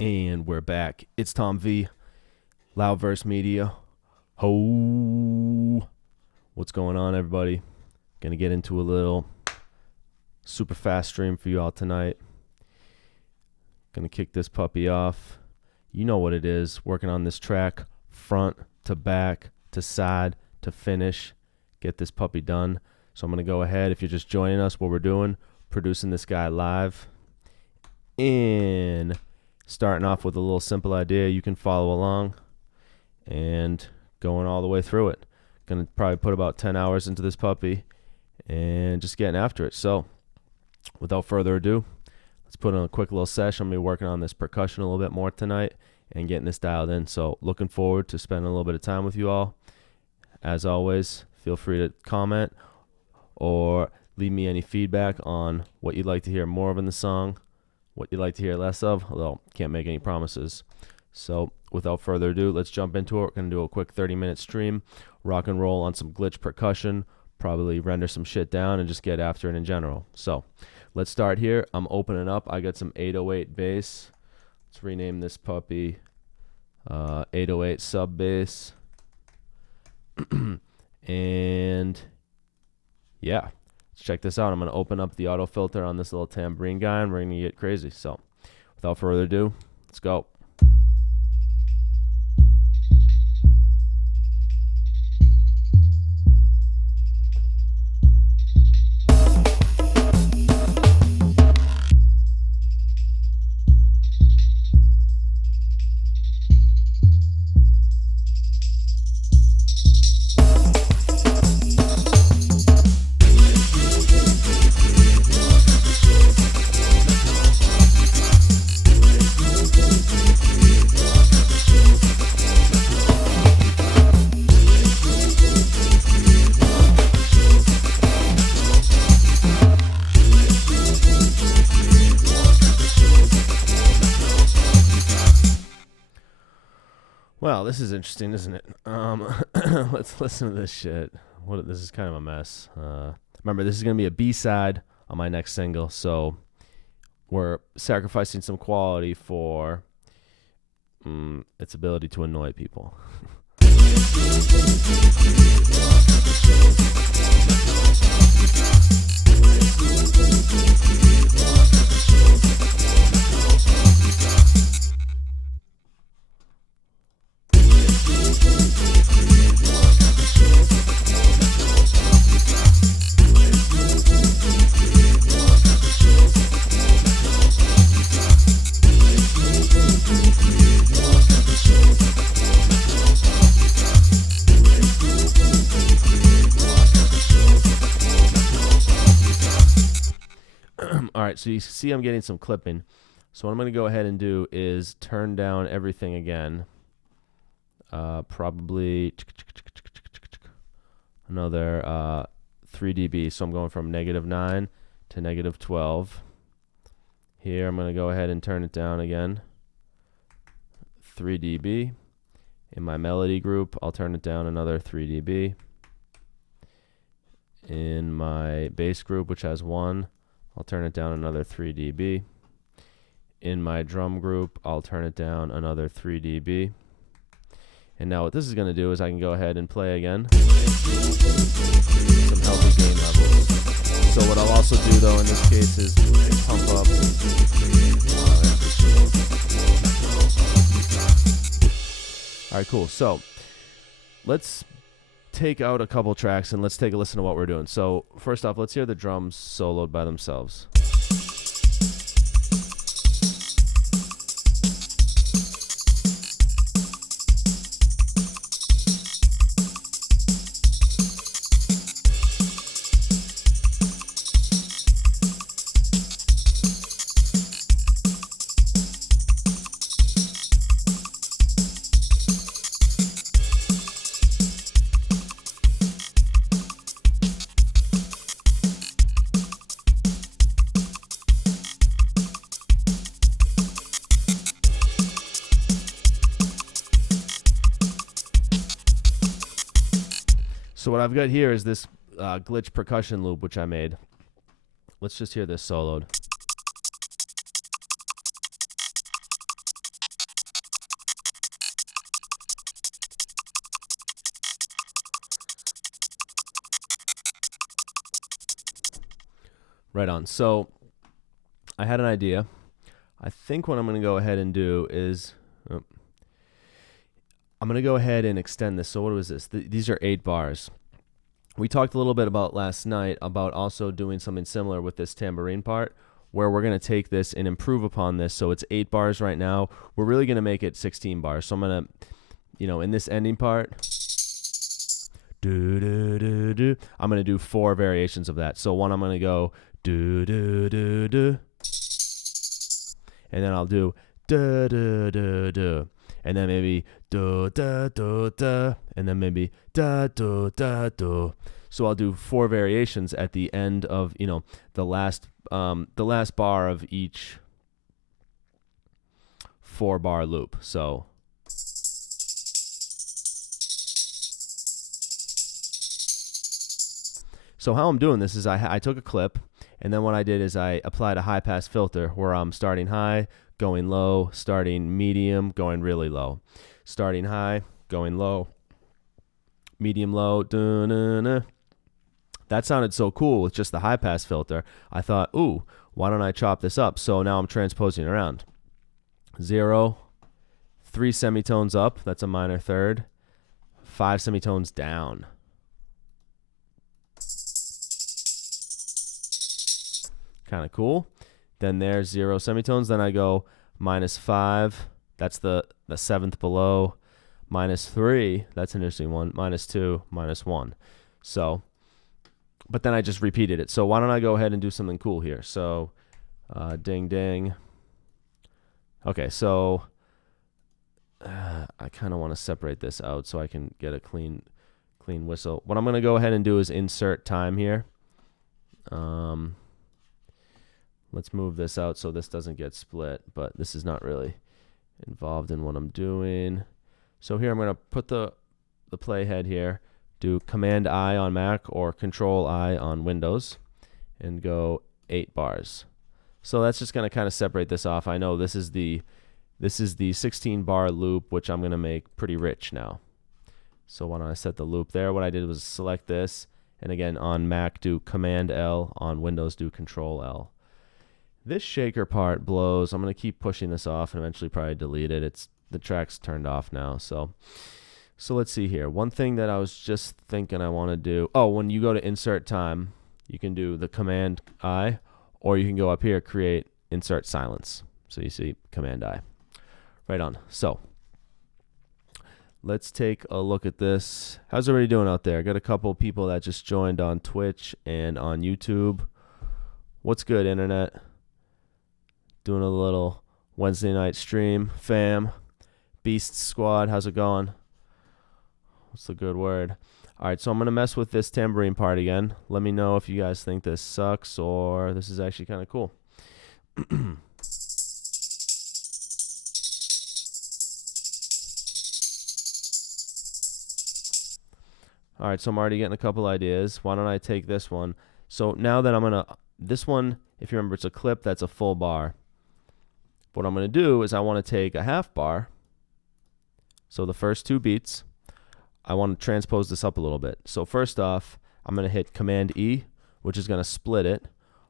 And we're back. It's Tom V, Loudverse Media. Ho! What's going on, everybody? Gonna get into a little super fast stream for you all tonight. Gonna kick this puppy off. You know what it is. Working on this track, front to back to side to finish. Get this puppy done. So I'm gonna go ahead. If you're just joining us, what we're doing, producing this guy live. And starting off with a little simple idea you can follow along and going all the way through it. Gonna probably put about 10 hours into this puppy and just getting after it. So without further ado, let's put on a quick little session. I'm gonna be working on this percussion a little bit more tonight and getting this dialed in. So looking forward to spending a little bit of time with you all. As always, feel free to comment or leave me any feedback on what you'd like to hear more of in the song, what you'd like to hear less of, although can't make any promises. So without further ado, let's jump into it. We're going to do a quick 30-minute stream, rock and roll on some glitch percussion, probably render some shit down, and just get after it in general. So let's start here. I'm opening up. I got some 808 bass. Let's rename this puppy 808 sub bass. And yeah. Let's check this out. I'm going to open up the auto filter on this little tambourine guy, and we're going to get crazy. So without further ado, let's go. Well, this is interesting, isn't it? Let's listen to this shit. This is kind of a mess. Remember, this is going to be a B-side on my next single, so we're sacrificing some quality for its ability to annoy people. All right, so you see I'm getting some clipping. So what I'm going to go ahead and do is turn down everything again. Probably another 3 dB. So I'm going from -9 to -12. Here I'm going to go ahead and turn it down again. 3 dB. In my melody group, I'll turn it down another 3 dB. In my bass group, which has 1, I'll turn it down another 3 dB. In my drum group, I'll turn it down another 3 dB. And now what this is going to do is I can go ahead and play again. Some healthy gain levels. So what I'll also do, though, in this case is pump up. All right, cool. So let's take out a couple tracks and let's take a listen to what we're doing. So first off, let's hear the drums soloed by themselves. So what I've got here is this glitch percussion loop, which I made. Let's just hear this soloed. Right on. So I had an idea. I think what I'm going to go ahead and do is I'm going to go ahead and extend this. So what was this? These are 8 bars. We talked a little bit about last night about also doing something similar with this tambourine part, where we're going to take this and improve upon this. So it's 8 bars right now. We're really going to make it 16 bars. So I'm going to, in this ending part, I'm going to do 4 variations of that. So one, I'm going to go do do do do, and then I'll do da da da da, and then maybe da da da da, and then maybe da da da da. So I'll do 4 variations at the end of the last bar of each 4-bar loop. So how I'm doing this is I took a clip, and then what I did is I applied a high pass filter where I'm starting high, going low, starting medium, going really low, starting high, going low, medium low. Dun-dun-dun. That sounded so cool with just the high pass filter. I thought, ooh, why don't I chop this up? So now I'm transposing around. 0, 3 semitones up, that's a minor third, 5 semitones down. Kind of cool. Then there's 0 semitones. Then I go -5. That's the 7th below. -3. That's an interesting one. -2. -1. So, but then I just repeated it. So why don't I go ahead and do something cool here? So, ding ding. Okay, so I kind of want to separate this out so I can get a clean whistle. What I'm going to go ahead and do is insert time here. Let's move this out so this doesn't get split, but this is not really involved in what I'm doing. So here I'm going to put the playhead here, do Command-I on Mac or Control-I on Windows, and go 8 bars. So that's just going to kind of separate this off. I know this is the 16-bar loop, which I'm going to make pretty rich now. So why don't I set the loop there? What I did was select this, and again, on Mac, do Command-L, on Windows, do Control-L. This shaker part blows. I'm going to keep pushing this off and eventually probably delete it. The track's turned off now. So let's see here. One thing that I was just thinking I want to do. Oh, when you go to insert time, you can do the Command-I, or you can go up here, create insert silence. So you see Command-I. Right on. So let's take a look at this. How's everybody doing out there? Got a couple people that just joined on Twitch and on YouTube. What's good, Internet? Doing a little Wednesday night stream, fam. Beast Squad, how's it going? What's the good word? All right, so I'm going to mess with this tambourine part again. Let me know if you guys think this sucks or this is actually kind of cool. All right, so I'm already getting a couple ideas. Why don't I take this one? So now that I'm going to, this one, if you remember, it's a clip that's a full bar. What I'm going to do is I want to take a half bar. So the first 2 beats, I want to transpose this up a little bit. So first off, I'm going to hit Command-E, which is going to split it.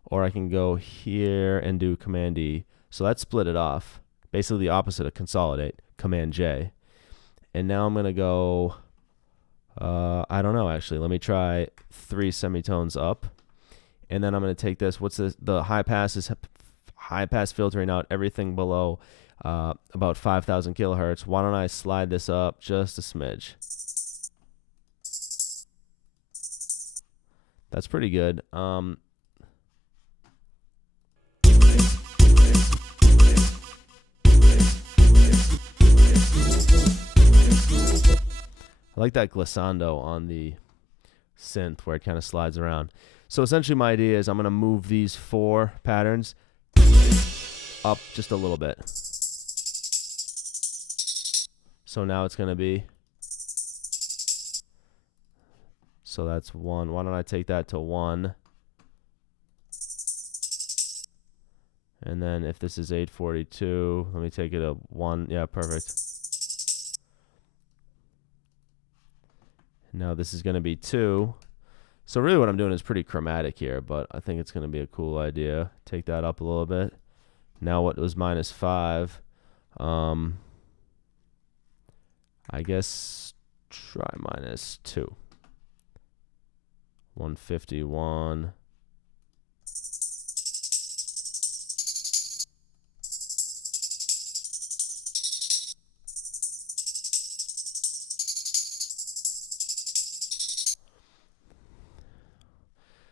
Or I can go here and do Command-E. So that split it off. Basically the opposite of consolidate, Command-J. And now I'm going to go, I don't know actually. Let me try 3 semitones up. And then I'm going to take this, what's this? The high pass is high pass filtering out everything below about 5,000 kilohertz. Why don't I slide this up just a smidge? That's pretty good. I like that glissando on the synth where it kind of slides around. So essentially my idea is I'm going to move these 4 patterns up just a little bit. So now it's going to be, so that's 1. Why don't I take that to 1? And then if this is 842, let me take it to 1. Yeah, perfect. Now this is going to be 2. So really what I'm doing is pretty chromatic here, but I think it's going to be a cool idea. Take that up a little bit. Now what was -5? I guess try -2. 151.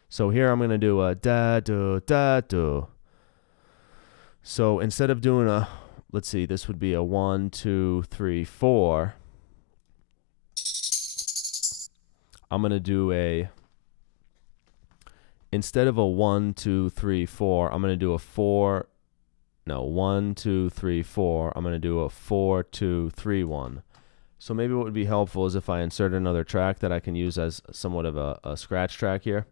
So here I'm going to do a da-do. So instead of doing a, let's see, this would be a 1, 2, 3, 4. I'm going to do a, instead of a 1, 2, 3, 4, I'm going to do a 4, no, 1, 2, 3, 4. I'm going to do a 4, 2, 3, 1. So maybe what would be helpful is if I insert another track that I can use as somewhat of a scratch track here.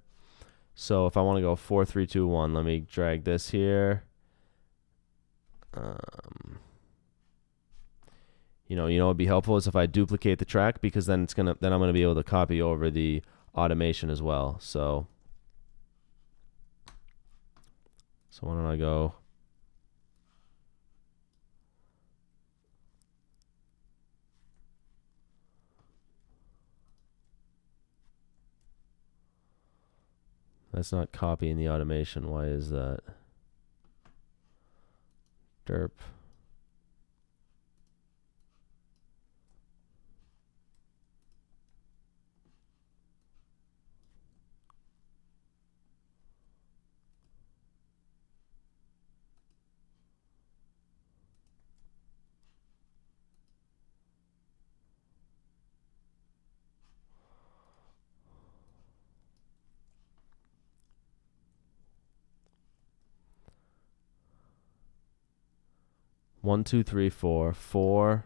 So if I want to go 4, 3, 2, 1, let me drag this here. You know, it'd be helpful is if I duplicate the track, because then I'm gonna be able to copy over the automation as well. So why don't I go? That's not copying the automation. Why is that? Derp. One, 2, 3, 4, 4,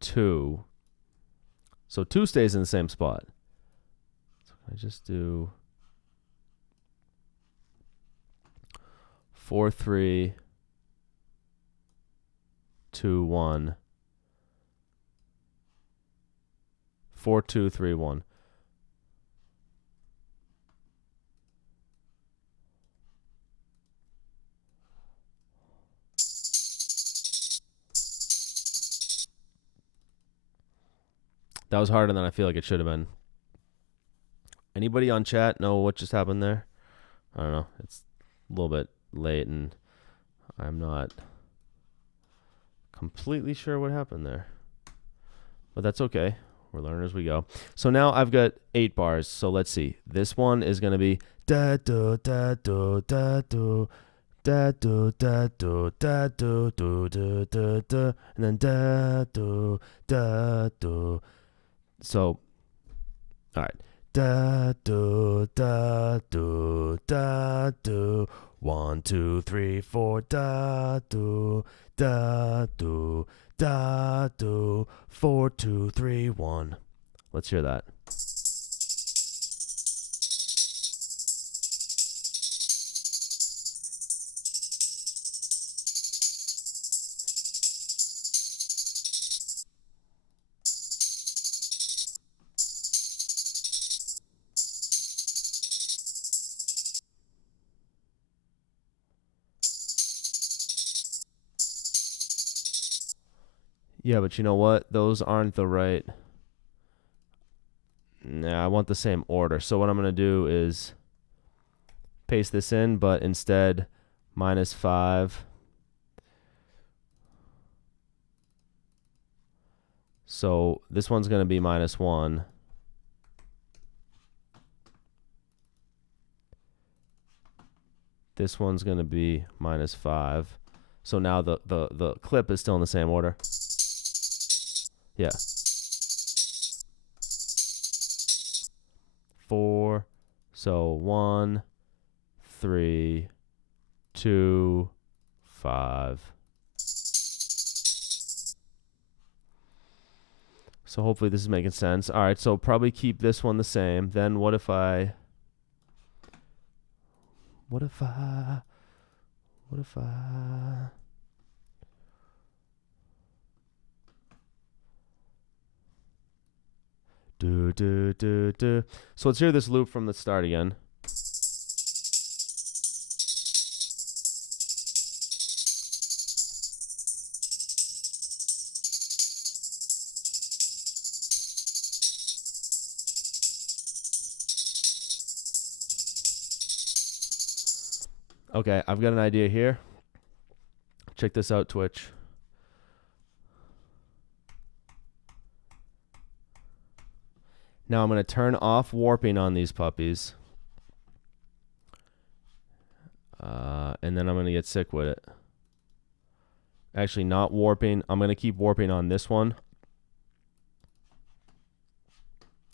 2. So 2 stays in the same spot. So I just do 4, 3, 2, 1. 4, 2, 3, 1. That was harder than I feel like it should have been. Anybody on chat know what just happened there? I don't know. It's a little bit late and I'm not completely sure what happened there. But that's okay. We're learning as we go. So now I've got 8 bars. So let's see. This one is going to be da do da do da do da do da do da do do do do do, and then da do da do. So all right. Da do da do da do. 1, 2, 3, 4 da do da do da do. 4, 2, 3, 1. Let's hear that. Yeah, but you know what? Those aren't the right. Nah, I want the same order. So what I'm going to do is paste this in, but instead -5. So this one's going to be -1. This one's going to be -5. So now the clip is still in the same order. Yeah. 4. So 1, 3, 2, 5. So hopefully this is making sense. All right, so probably keep this one the same. Then what if I Do, do, do, do. So let's hear this loop from the start again. Okay, I've got an idea here. Check this out, Twitch. Now I'm going to turn off warping on these puppies. And then I'm going to get sick with it. Actually, not warping. I'm going to keep warping on this one.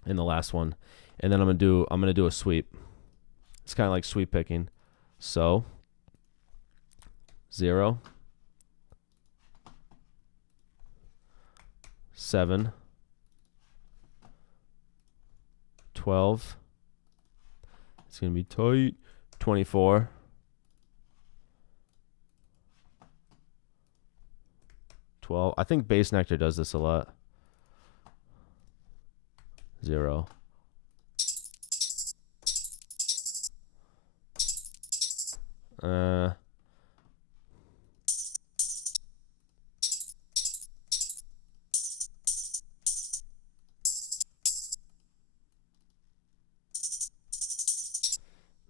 And the last one. And then I'm going to do a sweep. It's kind of like sweep picking. So 0, 7, 12. It's going to be tight. 24. 12. I think Bass Nectar does this a lot. 0.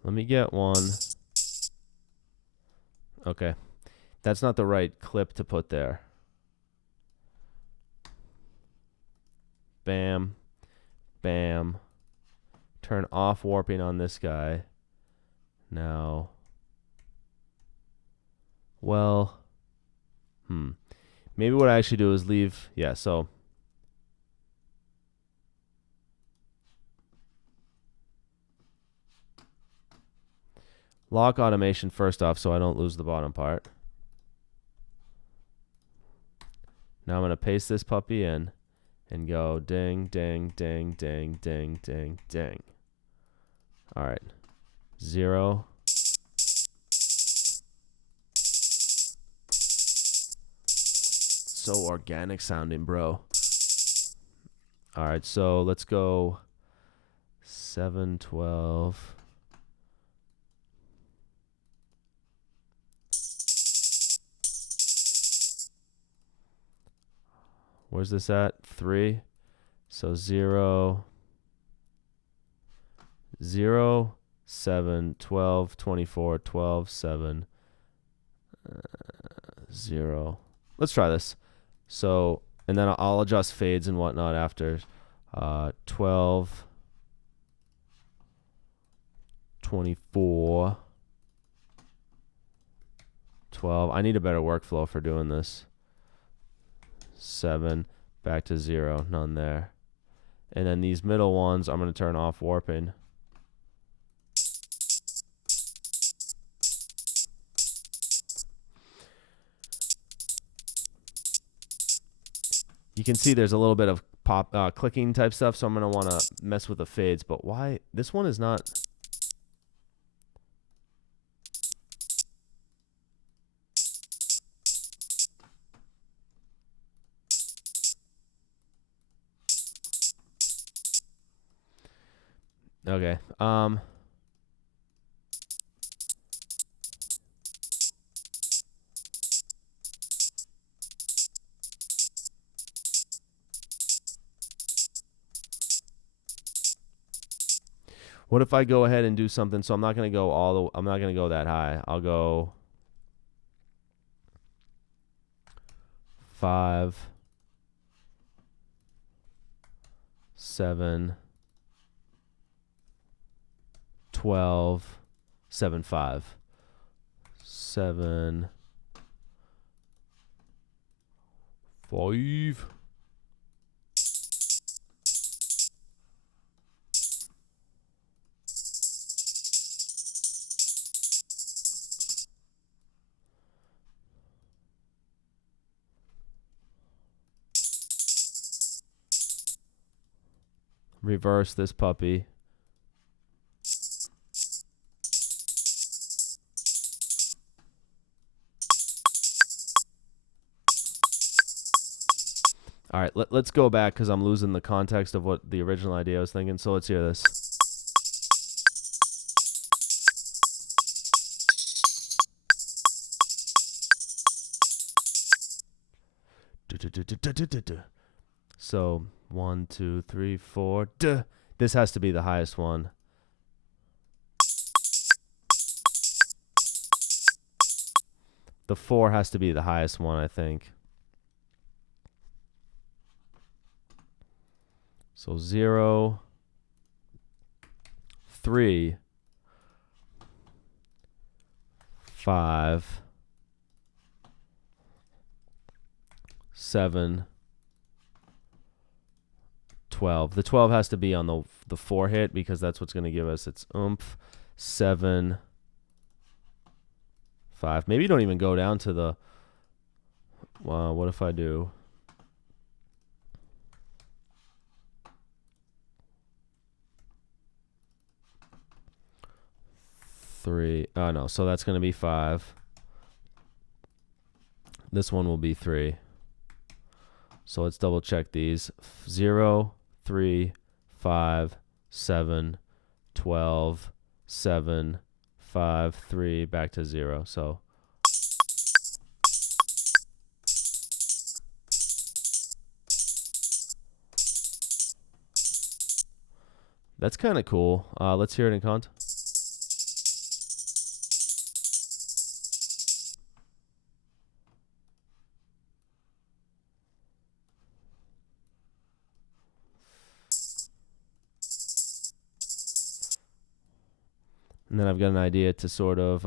Let me get one. Okay. That's not the right clip to put there. Bam. Bam. Turn off warping on this guy. Now. Well. Maybe what I actually do is leave. Yeah, so. Lock automation first off so I don't lose the bottom part. Now I'm going to paste this puppy in and go ding, ding, ding, ding, ding, ding, ding. All right. 0. So organic sounding, bro. All right, so let's go 7, 12. Where's this at? 3. So 0, 0, 7, 12, 24, 12, 7, 0. Let's try this. So, and then I'll adjust fades and whatnot after. 12, 24, 12. I need a better workflow for doing this. 7, back to 0, none there. And then these middle ones, I'm going to turn off warping. You can see there's a little bit of pop clicking type stuff, so I'm going to want to mess with the fades. But why? This one is not. Okay. What if I go ahead and do something? So I'm not going to go I'm not going to go that high. I'll go 5, 7, 12, 7, 5, 7, 5. Reverse this puppy. All right, let's go back because I'm losing the context of what the original idea I was thinking. So let's hear this. So 1, 2, 3, 4. Duh. This has to be the highest one. The 4 has to be the highest one, I think. So 0, 3, 5, 7, 12. The 12 has to be on the 4 hit because that's what's going to give us its oomph. 7, 5. Maybe you don't even go down to the. What if I do? Three. Oh no, so that's going to be 5. This one will be 3. So let's double check these. 0, 3, 5, 7, 12, 7, 5, 3, back to 0. So that's kind of cool. Let's hear it in context. And then I've got an idea to sort of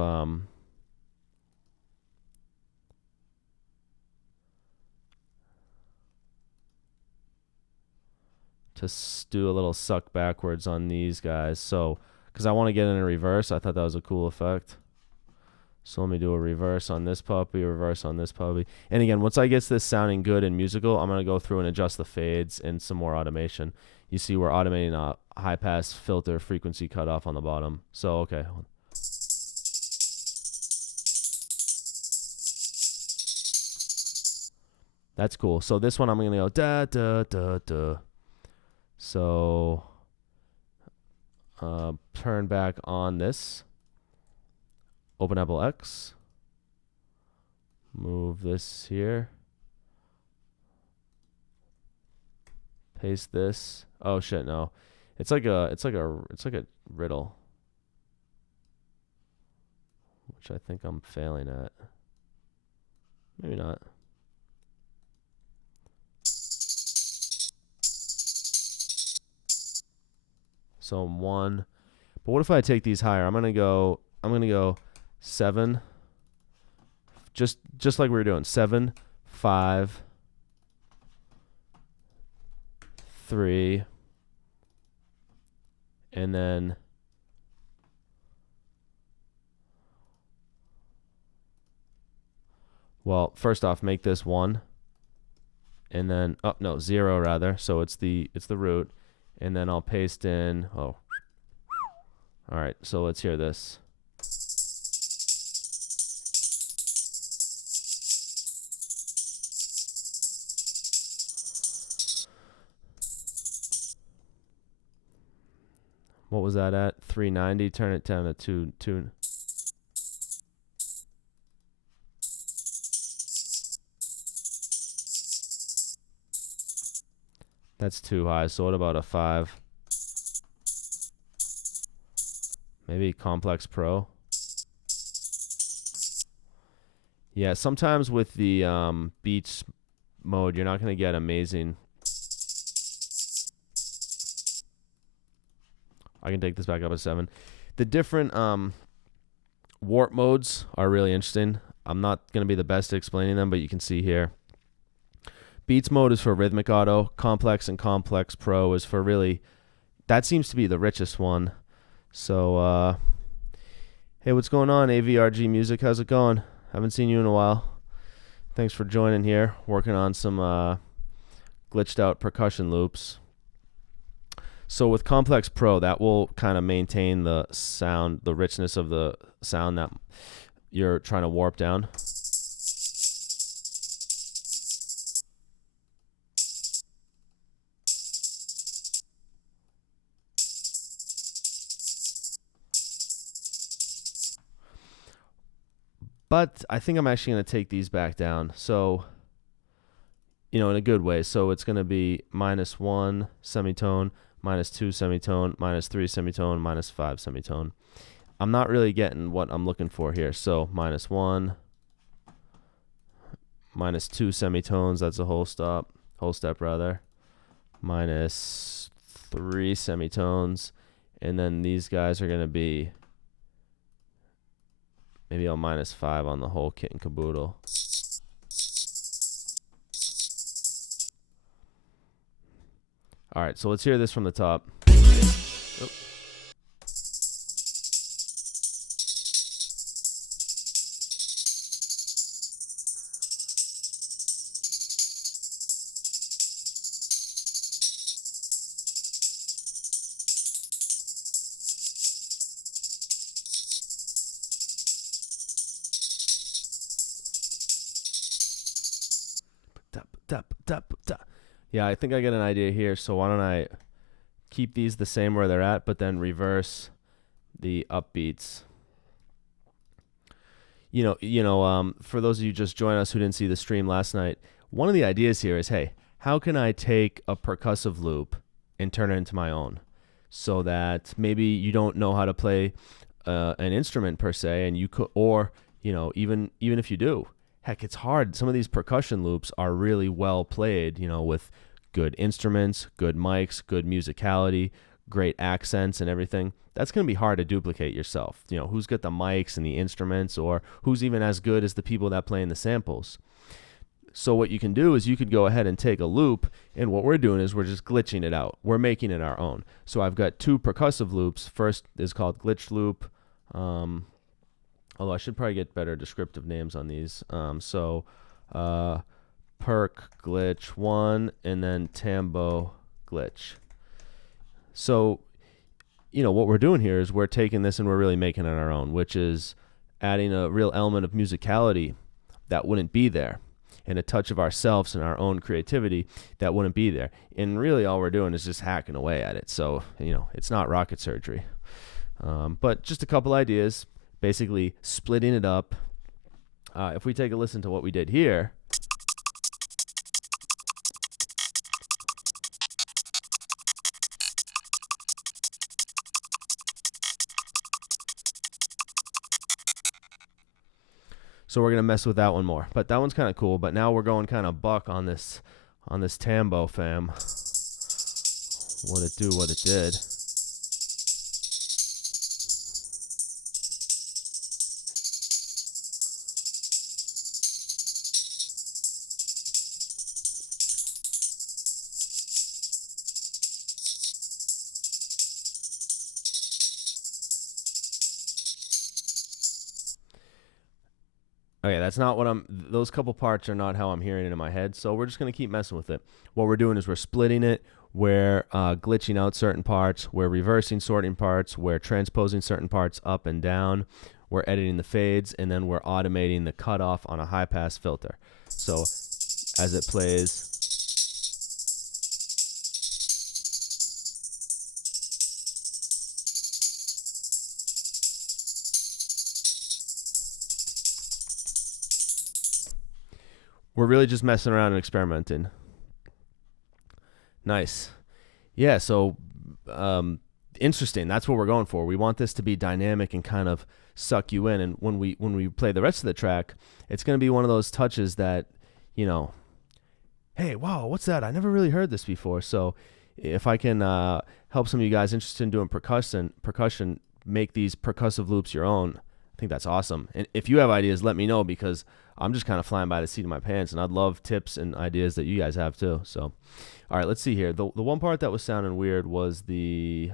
do a little suck backwards on these guys. So, because I want to get in a reverse, I thought that was a cool effect. So let me do a reverse on this puppy, reverse on this puppy. And again, once I get this sounding good and musical, I'm going to go through and adjust the fades and some more automation. You see we're automating a high pass filter frequency cutoff on the bottom. So, okay. That's cool. So this one I'm going to go da, da, da, da. So turn back on this. Open Apple X. Move this here. Paste this. Oh shit, no. It's like a riddle. Which I think I'm failing at. Maybe not. So 1. But what if I take these higher? I'm gonna go 7. Just like we were doing. 7, 5, 3, and then well, first off, make this 1, and then 0 rather. So it's the root, and then I'll paste in. Oh, all right. So let's hear this. What was that at? 390. Turn it down to 2. That's too high. So what about a 5? Maybe Complex Pro. Yeah, sometimes with the beats mode, you're not going to get amazing. I can take this back up to 7. The different warp modes are really interesting. I'm not going to be the best at explaining them, but you can see here. Beats mode is for rhythmic auto. Complex and Complex Pro is for really, that seems to be the richest one. So, hey, what's going on, AVRG Music? How's it going? Haven't seen you in a while. Thanks for joining here. Working on some glitched out percussion loops. So with Complex Pro, that will kind of maintain the sound, the richness of the sound that you're trying to warp down. But I think I'm actually going to take these back down. So, in a good way. So it's going to be -1 semitone, -2 semitone, -3 semitone, -5 semitone. I'm not really getting what I'm looking for here. So -1, -2 semitones, that's a whole step rather. -3 semitones. And then these guys are going to be, maybe I'll -5 on the whole kit and caboodle. All right, so let's hear this from the top. Oh. Yeah, I think I get an idea here. So why don't I keep these the same where they're at, but then reverse the upbeats. For those of you just joined us who didn't see the stream last night, one of the ideas here is, hey, how can I take a percussive loop and turn it into my own, so that maybe you don't know how to play an instrument per se, and you could, or even if you do, heck, it's hard. Some of these percussion loops are really well played, with good instruments, good mics, good musicality, great accents and everything. That's going to be hard to duplicate yourself. Who's got the mics and the instruments, or who's even as good as the people that play in the samples. So what you can do is you could go ahead and take a loop, and what we're doing is we're just glitching it out. We're making it our own. So I've got 2 percussive loops. First is called glitch loop. Although I should probably get better descriptive names on these. Perk glitch 1, and then tambo glitch. So, what we're doing here is we're taking this and we're really making it our own, which is adding a real element of musicality that wouldn't be there, and a touch of ourselves and our own creativity that wouldn't be there. And really all we're doing is just hacking away at it. So, it's not rocket surgery. But just a couple ideas, basically splitting it up. If we take a listen to what we did here, so we're going to mess with that one more. But that one's kind of cool. But now we're going kind of buck on this tambo, fam. What it do, what it did. Okay, that's not what those couple parts are not how I'm hearing it in my head, so we're just going to keep messing with it. What we're doing is we're splitting it, we're glitching out certain parts, we're reversing certain parts, we're transposing certain parts up and down, we're editing the fades, and then we're automating the cutoff on a high-pass filter. So as it plays, we're really just messing around and experimenting. Nice. Yeah, so interesting. That's what we're going for. We want this to be dynamic and kind of suck you in. And when we play the rest of the track, it's going to be one of those touches that, hey, wow, what's that? I never really heard this before. So if I can help some of you guys interested in doing percussion, make these percussive loops your own, I think that's awesome. And if you have ideas, let me know, because I'm just kind of flying by the seat of my pants, and I'd love tips and ideas that you guys have too. So, all right, let's see here. The one part that was sounding weird was this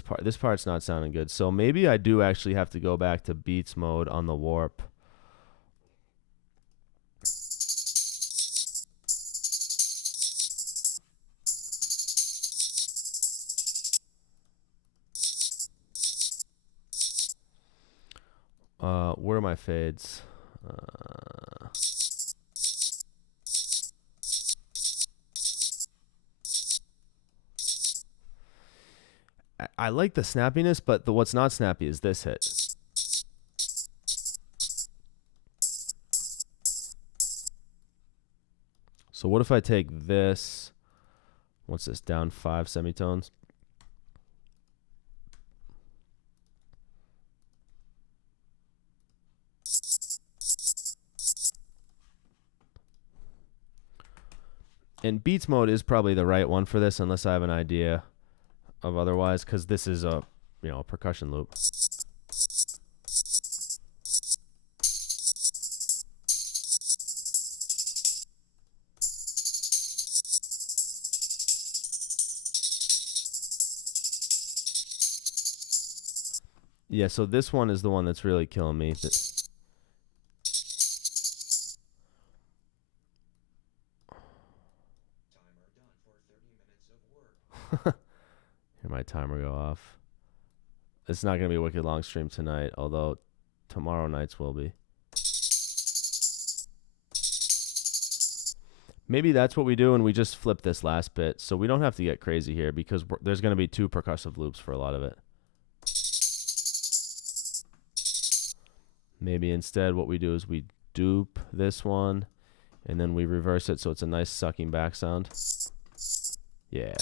part. This part's not sounding good. So maybe I do actually have to go back to beats mode on the warp. Where are my fades? I like the snappiness, but what's not snappy is this hit. So what if I take this, what's this, down 5 semitones? And Beats mode is probably the right one for this, unless I have an idea of otherwise, because this is a, a percussion loop. Yeah, so this one is the one that's really killing me. Hear my timer go off. It's not going to be a wicked long stream tonight, although tomorrow nights will be. Maybe that's what we do, and we just flip this last bit, so we don't have to get crazy here, because there's going to be 2 percussive loops for a lot of it. Maybe instead what we do is we dupe this one, and then we reverse it so it's a nice sucking back sound. Yeah.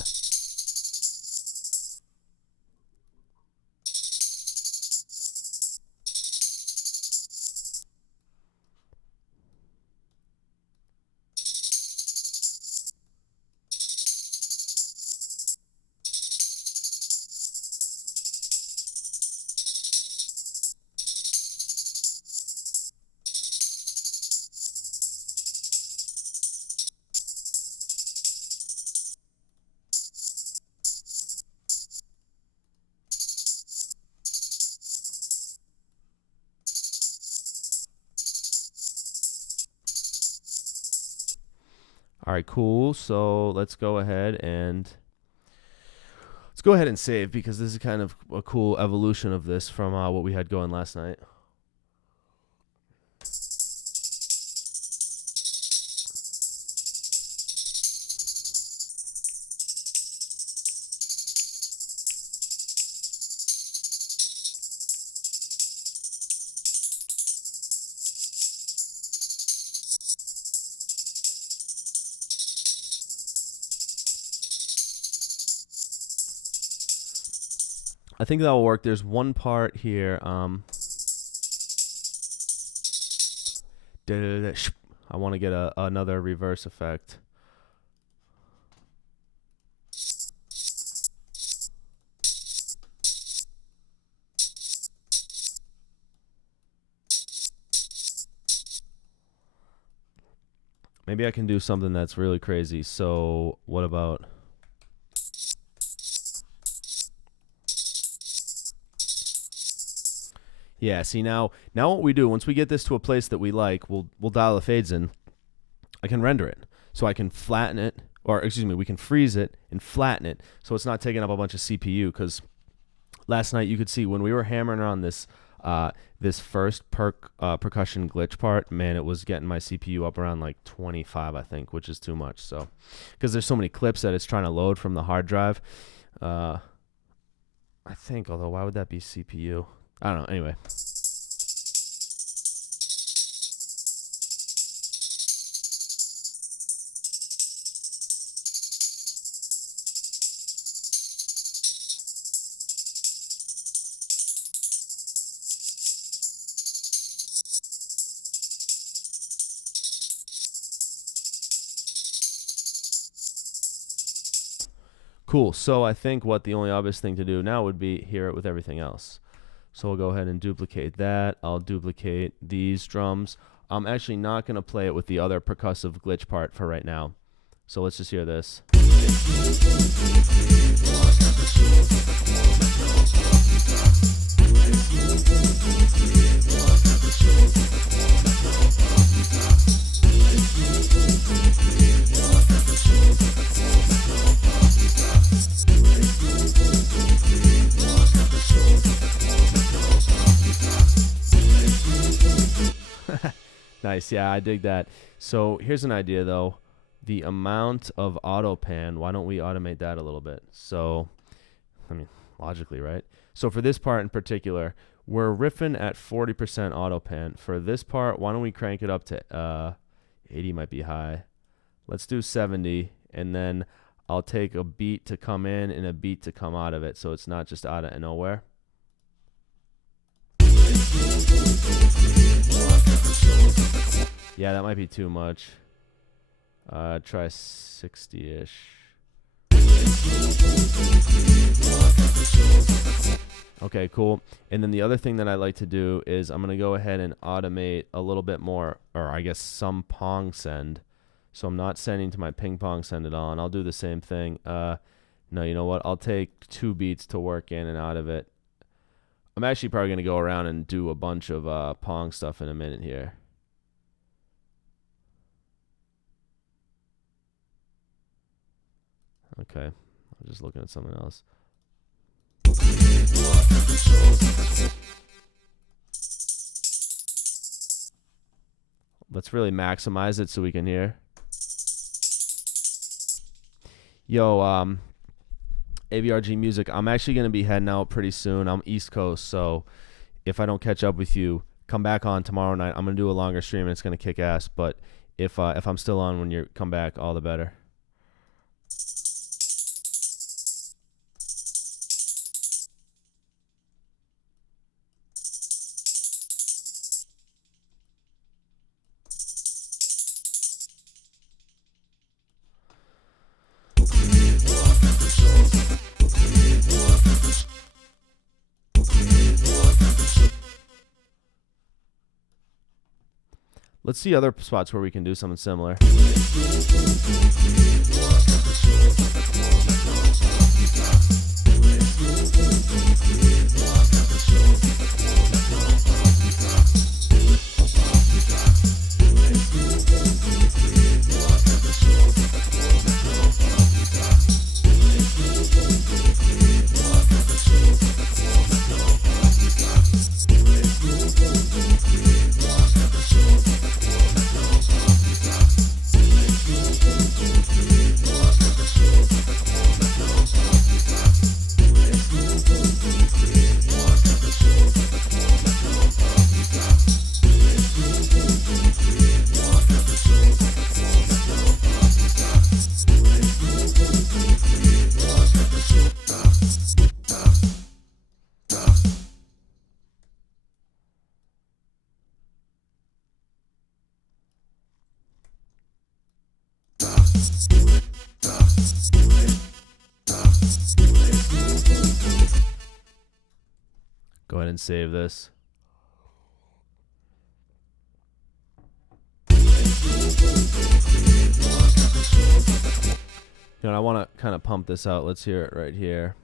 All right, cool. So let's go ahead and save, because this is kind of a cool evolution of this from what we had going last night. I think that will work. There's one part here. I want to get another reverse effect. Maybe I can do something that's really crazy. So what about... Yeah, see, now what we do, once we get this to a place that we like, we'll dial the fades in. I can render it. So I can flatten it, or excuse me, we can freeze it and flatten it so it's not taking up a bunch of CPU, because last night you could see when we were hammering on this this first percussion glitch part, man, it was getting my CPU up around like 25, I think, which is too much. So, because there's so many clips that it's trying to load from the hard drive. I think, although why would that be CPU? I don't know. Anyway. Cool. So I think what the only obvious thing to do now would be hear it with everything else. So we'll go ahead and duplicate that. I'll duplicate these drums. I'm actually not going to play it with the other percussive glitch part for right now. So let's just hear this. Nice. Yeah, I dig that. So here's an idea, though. The amount of auto pan, why don't we automate that a little bit? So, logically, right? So for this part in particular, we're riffing at 40% auto pan. For this part, why don't we crank it up to 80 might be high. Let's do 70, and then I'll take a beat to come in and a beat to come out of it, so it's not just out of nowhere. Yeah, that might be too much. Try 60-ish. Okay, cool. And then the other thing that I like to do is I'm going to go ahead and automate a little bit more, or I guess some pong send. So I'm not sending to my ping pong send at all, and I'll do the same thing. No, you know what? I'll take 2 beats to work in and out of it. I'm actually probably going to go around and do a bunch of pong stuff in a minute here. Okay, I'm just looking at something else. Let's really maximize it so we can hear. Yo, AVRG Music, I'm actually going to be heading out pretty soon. I'm East Coast, so if I don't catch up with you, come back on tomorrow night. I'm going to do a longer stream, and it's going to kick ass. But if I'm still on when you come back, all the better. Let's see other spots where we can do something similar. Go ahead and save this. You know, I want to kind of pump this out. Let's hear it right here.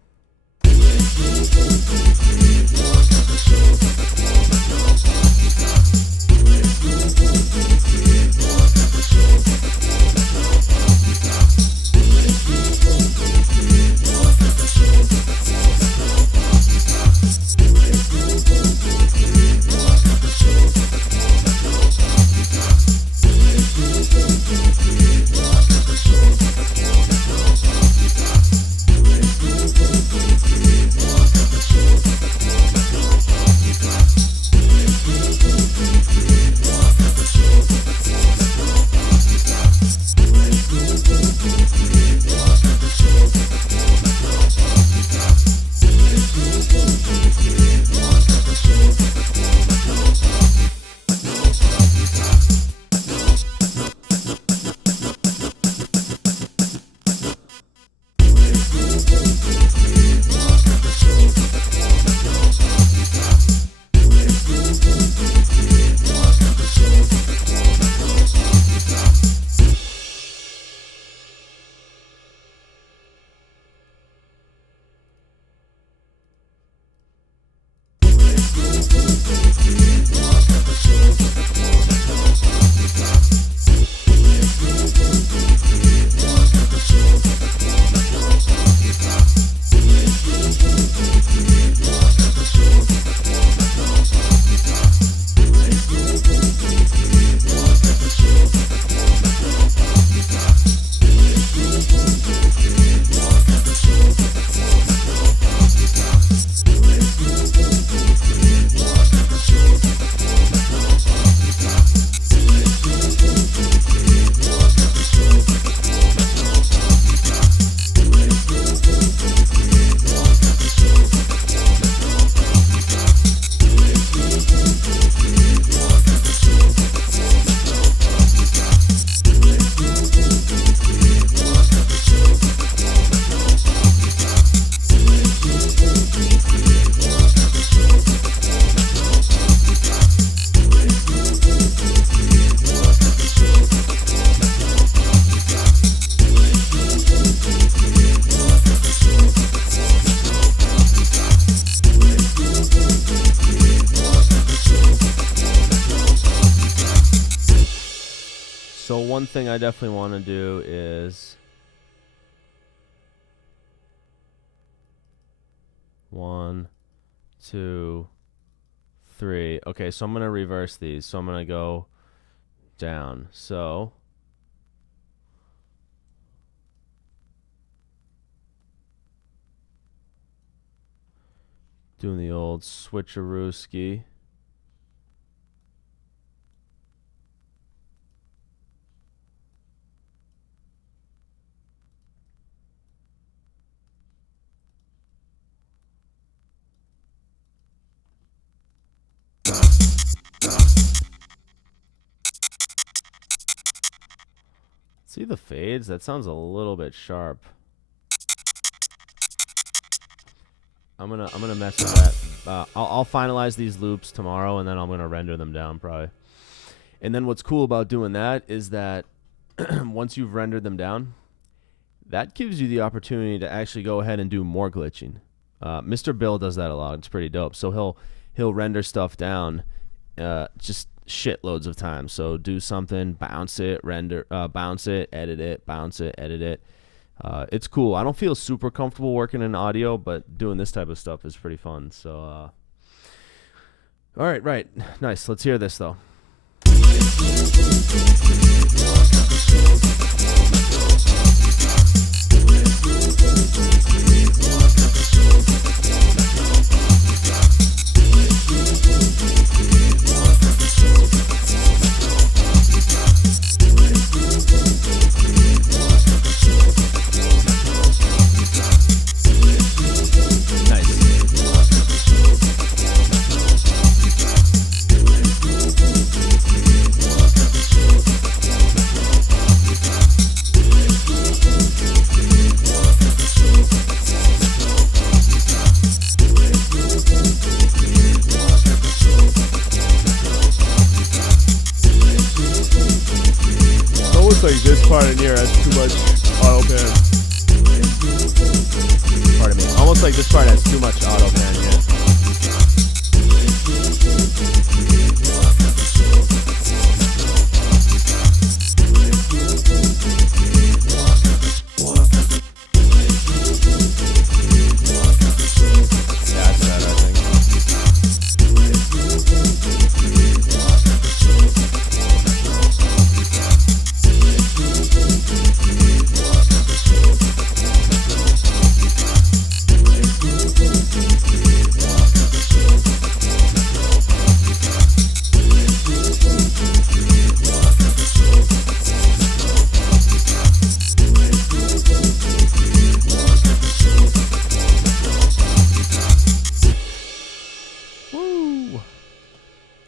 So one thing I definitely want to do is 1, 2, 3. Okay, so I'm going to reverse these. So I'm going to go down. So doing the old switcherooski. See the fades? That sounds a little bit sharp. I'm gonna mess with that. I'll finalize these loops tomorrow, and then I'm gonna render them down probably. And then what's cool about doing that is that once you've rendered them down, that gives you the opportunity to actually go ahead and do more glitching. Mr. Bill does that a lot. It's pretty dope. So he'll render stuff down just shitloads of times. So do something, bounce it, render, bounce it, edit it, bounce it, edit it. It's cool. I don't feel super comfortable working in audio, but doing this type of stuff is pretty fun. So, all right. Nice. Let's hear this, though. Like this part in here has too much auto pan. Pardon me. Almost like this part has too much auto pan here. That's better, I think.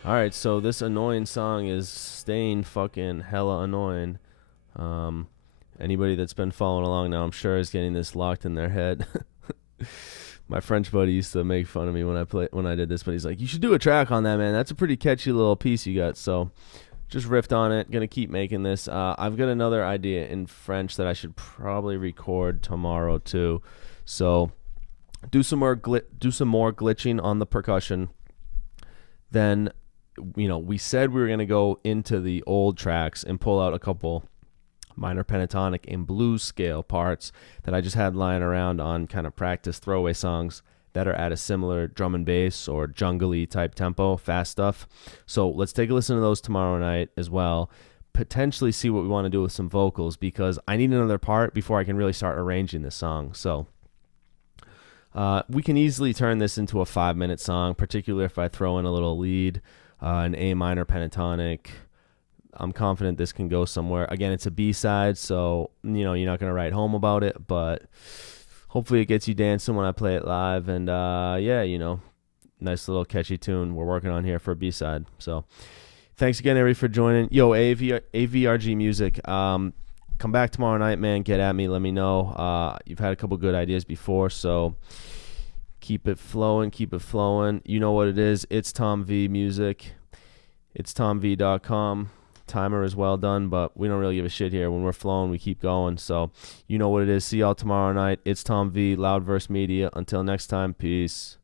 Alright, so this annoying song is staying fucking hella annoying. Anybody that's been following along now, I'm sure, is getting this locked in their head. My French buddy used to make fun of me when I did this, but he's like, "You should do a track on that, man. That's a pretty catchy little piece you got." So just riffed on it. Gonna keep making this. I've got another idea in French that I should probably record tomorrow too. So do some more glitching on the percussion. Then, we said we were going to go into the old tracks and pull out a couple minor pentatonic and blues scale parts that I just had lying around on kind of practice throwaway songs that are at a similar drum and bass or jungle-y type tempo, fast stuff. So let's take a listen to those tomorrow night as well. Potentially see what we want to do with some vocals, because I need another part before I can really start arranging this song. So we can easily turn this into a 5-minute song, particularly if I throw in a little lead, an A minor pentatonic. I'm confident this can go somewhere. Again, it's a B-side, so you're not going to write home about it, but hopefully it gets you dancing when I play it live. And nice little catchy tune we're working on here for a B-side. So thanks again, everybody, for joining. Yo, AVRG Music. Come back tomorrow night, man. Get at me. Let me know. You've had a couple good ideas before, so keep it flowing. Keep it flowing. You know what it is. It's Tom V Music. It's TomV.com. Timer is well done, but we don't really give a shit here. When we're flowing, we keep going. So you know what it is. See y'all tomorrow night. It's Tom V, Loudverse Media. Until next time, peace.